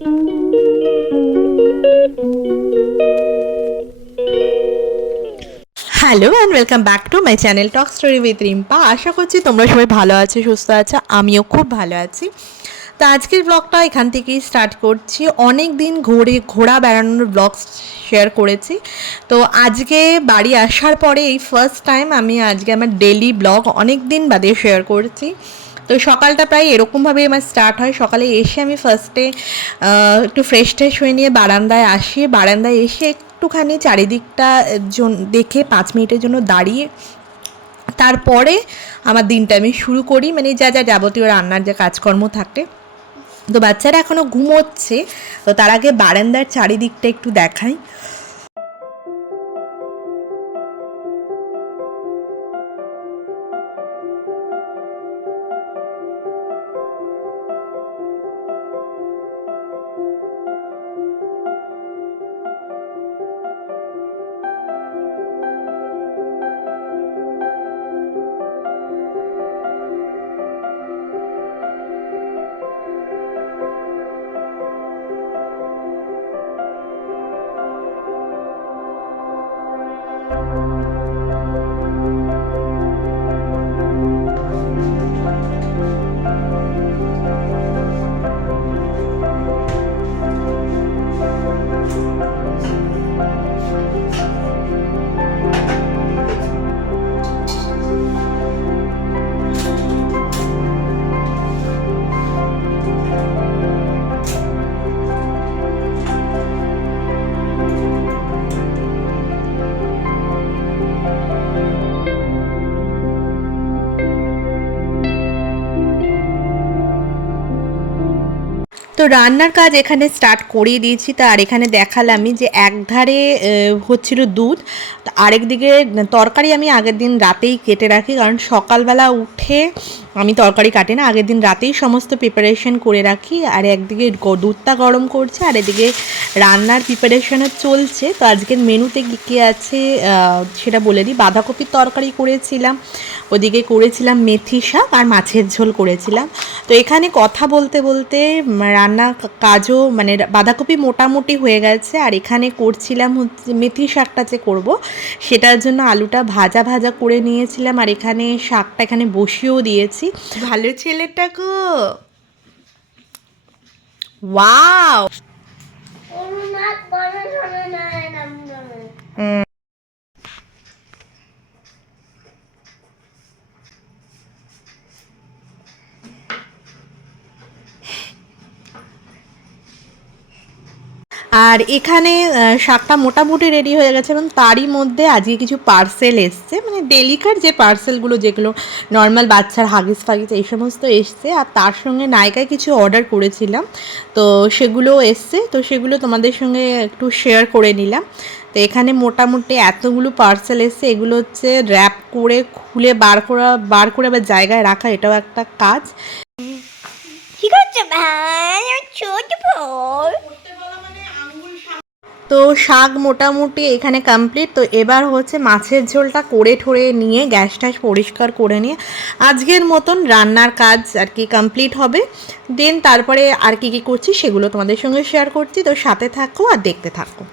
Hello and welcome back to my channel talk story with Rimpa. আশা করছি তোমরা সবাই ভালো আছো, সুস্থ আছো। আমিও খুব ভালো আছি। তো আজকের ব্লগটা এখান থেকেই স্টার্ট করছি। অনেক দিন ঘোরা বেড়ানোর ব্লগ শেয়ার করেছি, তো আজকে বাড়ি আসার পরে এই ফার্স্ট টাইম আমি আজকে আমার ডেলি ব্লগ অনেক দিন বাদে শেয়ার করছি। তো সকালটা প্রায় এরকমভাবেই আমার স্টার্ট হয়। সকালে এসে আমি ফার্স্টে একটু ফ্রেশ ট্রেশ হয়ে নিয়ে বারান্দায় আসি। বারান্দায় এসে একটুখানি চারিদিকটা দেখে 5 মিনিটের জন্য দাঁড়িয়ে তারপরে আমার দিনটা আমি শুরু করি, মানে যা যা যাবতীয় রান্নার যে কাজকর্ম থাকে। তো বাচ্চারা এখনও ঘুমোচ্ছে, তো তার আগে বারান্দার চারিদিকটা একটু দেখাই। তো রান্নার কাজ এখানে স্টার্ট করিয়ে দিয়েছি। তা আর এখানে দেখালামই যে একধারে হচ্ছিল দুধ, আরেক দিকে তরকারি আমি আগের দিন রাতেই কেটে রাখি, কারণ সকালবেলা উঠে আমি তরকারি কাটি না, আগের দিন রাতেই সমস্ত প্রিপারেশন করে রাখি। আর একদিকে দুধটা গরম করছে, আর এদিকে রান্নার প্রিপারেশনও চলছে। তো আজকের মেনুতে কী আছে সেটা বলে দিই। বাঁধাকপির তরকারি করেছিলাম, ওদিকে করেছিলাম মেথি শাক, আর মাছের ঝোল করেছিলাম। তো এখানে কথা বলতে বলতে রান্না কাজও মানে বাঁধাকপি মোটামুটি হয়ে গেছে, আর এখানে করছিলাম হচ্ছে মেথি শাকটা যে করবো সেটার জন্য আলুটা ভাজা ভাজা করে নিয়েছিলাম, আর এখানে শাকটা এখানে বসিয়েও দিয়েছি। ভালো ছেলেটা গো, ওয়াও। আর এখানে শাকটা মোটামুটি রেডি হয়ে গেছে, এবং তারই মধ্যে আজকে কিছু পার্সেল এসছে, মানে ডেলিকার যে পার্সেলগুলো যেগুলো নর্মাল বাচ্চার হাগিস ফাগিস এই সমস্ত এসছে। আর তার সঙ্গে নায়িকায় কিছু অর্ডার করেছিলাম, তো সেগুলো এসছে, তো সেগুলো তোমাদের সঙ্গে একটু শেয়ার করে নিলাম। তো এখানে মোটামুটি এতগুলো পার্সেল এসছে, এগুলো হচ্ছে র্যাপ করে খুলে বার করে আবার জায়গায় রাখা, এটাও একটা কাজ। কি করছো ভাই, ছোট বল। তো শাক মোটামুটি এখানে কমপ্লিট। তো এবার হচ্ছে মাছের ঝোলটা করে ঠরে নিয়ে গ্যাস ট্যাস পরিষ্কার করে নিয়ে আজকের মতন রান্নার কাজ আর কি কমপ্লিট হবে। দেন তারপরে আর কি কী করছি সেগুলো তোমাদের সঙ্গে শেয়ার করছি, তো সাথে থাকো আর দেখতে থাকো।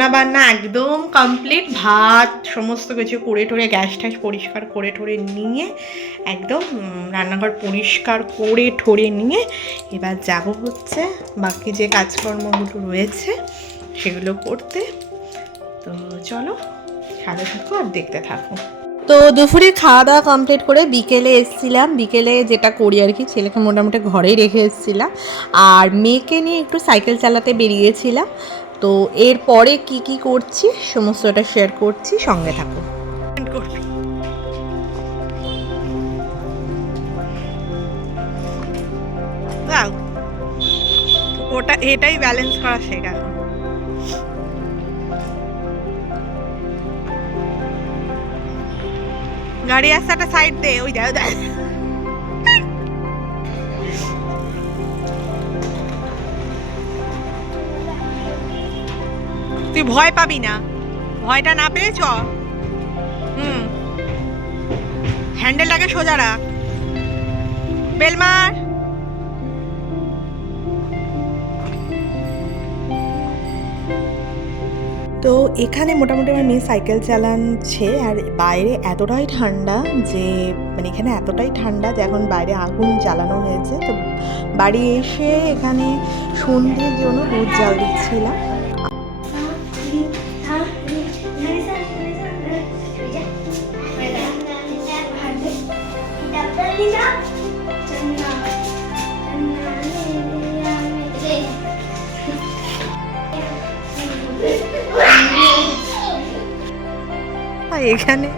রান্না বান্না একদম কমপ্লিট, ভাত সমস্ত কিছু করে টোরে গ্যাস ট্যাস পরিষ্কার করে ঠোরে নিয়ে একদম রান্নাঘর পরিষ্কার করে ঠোরে নিয়ে এবার যাব হচ্ছে বাকি যে কাজকর্মগুলো রয়েছে সেগুলো করতে। তো চলো সাথে থাকো আর দেখতে থাকো। তো দুপুরে খাওয়া দাওয়া কমপ্লিট করে বিকেলে এসেছিলাম, বিকেলে যেটা করি আর কি, ছেলেকে মোটামুটি ঘরেই রেখে এসেছিলাম আর মেয়েকে নিয়ে একটু সাইকেল চালাতে বেরিয়েছিলাম। তো এরপরে কি কি করছি সমস্তটা শেয়ার করছি, সঙ্গে থাকো। ওটা এটাই ব্যালেন্স করা শেখা। গাড়ি আসছে, একটা সাইড দে, ওই দেখ দেখ। তুই ভয় পাবি না, ভয়টা না পেয়ে চ। হ্যান্ডেলটাকে সোজা রাখ, বেল মার। তো এখানে মোটামুটি আমার মেয়ে সাইকেল চালাচ্ছে আর বাইরে এতটাই ঠান্ডা যে মানে এখানে এতটাই ঠান্ডা যে এখন বাইরে আগুন জ্বালানো হয়েছে। তো বাড়ি এসে এখানে সন্ধ্যের জন্য দুধ জাল দিচ্ছিলাম। এখানে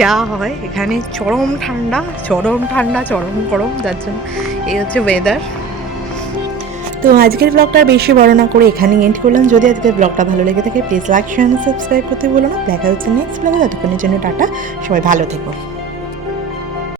যা হয়, এখানে চরম ঠান্ডা চরম ঠান্ডা চরম গরম, যার জন্য এই হচ্ছে ওয়েদার। তো আজকের ব্লগটা বেশি বড় না করে এখানেই এন্ড করলাম। যদি আজকের ব্লগটা ভালো লেগে থাকে প্লিজ লাইক শেয়ার সাবস্ক্রাইব করতে বলো না। দেখা হচ্ছে নেক্সট ব্লগে, ততক্ষণের জন্য টাটা, সবাই ভালো থেকো।